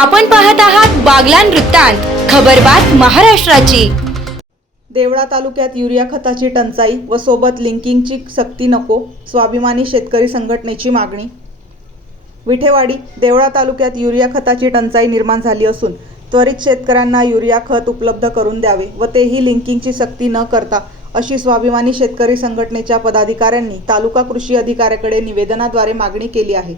आपण पाहत आहात बागलान वृत्तांत खबरबात महाराष्ट्राची. देवळा तालुक्यात युरिया खताची टंचाई व सोबत लिंकिंगची सक्ती नको स्वाभिमानी शेतकरी संघटनेची मागणी. विठेवाडी देवळा तालुक्यात युरिया खताची टंचाई निर्माण झाली असून त्वरित शेतकऱ्यांना युरिया खत उपलब्ध करून द्यावे व तेही लिंकिंगची सक्ती न करता अशी स्वाभिमानी शेतकरी संघटनेच्या पदाधिकाऱ्यांनी तालुका कृषी अधिकाऱ्याकडे निवेदनाद्वारे मागणी केली आहे.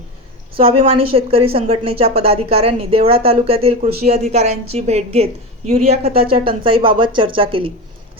स्वाभिमानी शेतकरी संघटनेच्या पदाधिकाऱ्यांनी देवळा तालुक्यातील कृषी अधिकाऱ्यांची भेट घेत युरिया खताच्या टंचाईबाबत चर्चा केली.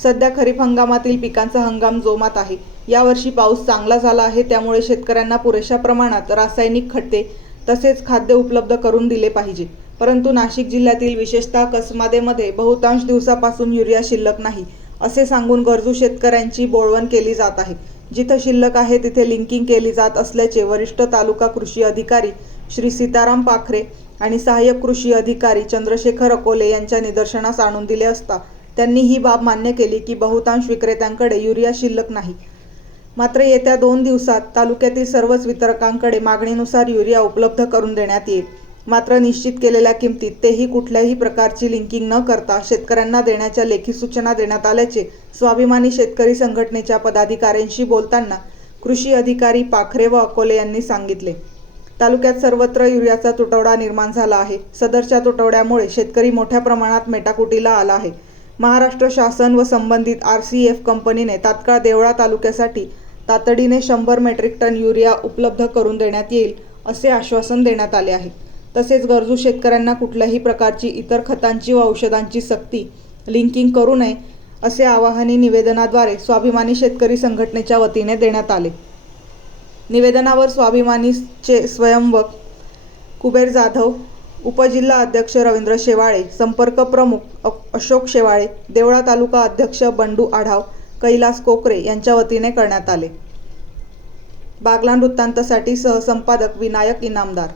सध्या खरीप हंगामातील पिकांचा हंगाम जोमात आहे. यावर्षी पाऊस चांगला झाला आहे त्यामुळे शेतकऱ्यांना पुरेशा प्रमाणात रासायनिक खते तसेच खाद्य उपलब्ध करून दिले पाहिजे. परंतु नाशिक जिल्ह्यातील विशेषतः कसमादेमध्ये बहुतांश दिवसापासून युरिया शिल्लक नाही असे सांगून गरजू शेतकऱ्यांची बोळवण केली जात आहे. जिथं शिल्लक आहे तिथे लिंकिंग केली जात असल्याचे वरिष्ठ तालुका कृषी अधिकारी श्री सीताराम पाखरे आणि सहाय्यक कृषी अधिकारी चंद्रशेखर अकोले यांच्या निदर्शनास आणून दिले असता त्यांनी ही बाब मान्य केली की बहुतांश विक्रेत्यांकडे युरिया शिल्लक नाही. मात्र येत्या दोन दिवसात तालुक्यातील सर्वच वितरकांकडे मागणीनुसार युरिया उपलब्ध करून देण्यात येईल. मात्र निश्चित केलेल्या किमतीत तेही कुठल्याही प्रकारची लिंकिंग न करता शेतकऱ्यांना देण्याच्या लेखी सूचना देण्यात आल्याचे स्वाभिमानी शेतकरी संघटनेच्या पदाधिकाऱ्यांशी बोलताना कृषी अधिकारी पाखरे व अकोले यांनी सांगितले. तालुक्यात सर्वत्र युरियाचा तुटवडा निर्माण झाला आहे. सदरच्या तुटवड्यामुळे शेतकरी मोठ्या प्रमाणात मेटाकुटीला आला आहे. महाराष्ट्र शासन व संबंधित आर सी एफ कंपनीने तात्काळ देवळा तालुक्यासाठी तातडीने शंभर मेट्रिक टन युरिया उपलब्ध करून देण्यात येईल असे आश्वासन देण्यात आले आहे. तसेच गरजू शेतकऱ्यांना कुठल्याही प्रकारची इतर खतांची व औषधांची सक्ती लिंकिंग करू नये असे आवाहनही निवेदनाद्वारे स्वाभिमानी शेतकरी संघटनेच्या वतीने देण्यात आले. निवेदनावर स्वाभिमानीचे स्वयंवक कुबेर जाधव उपजिल्हा अध्यक्ष रवींद्र शेवाळे संपर्क प्रमुख अशोक शेवाळे देवळा तालुका अध्यक्ष बंडू आढाव कैलास कोकरे यांच्या वतीने करण्यात आले. बागलान वृत्तांतसाठी सहसंपादक विनायक इनामदार.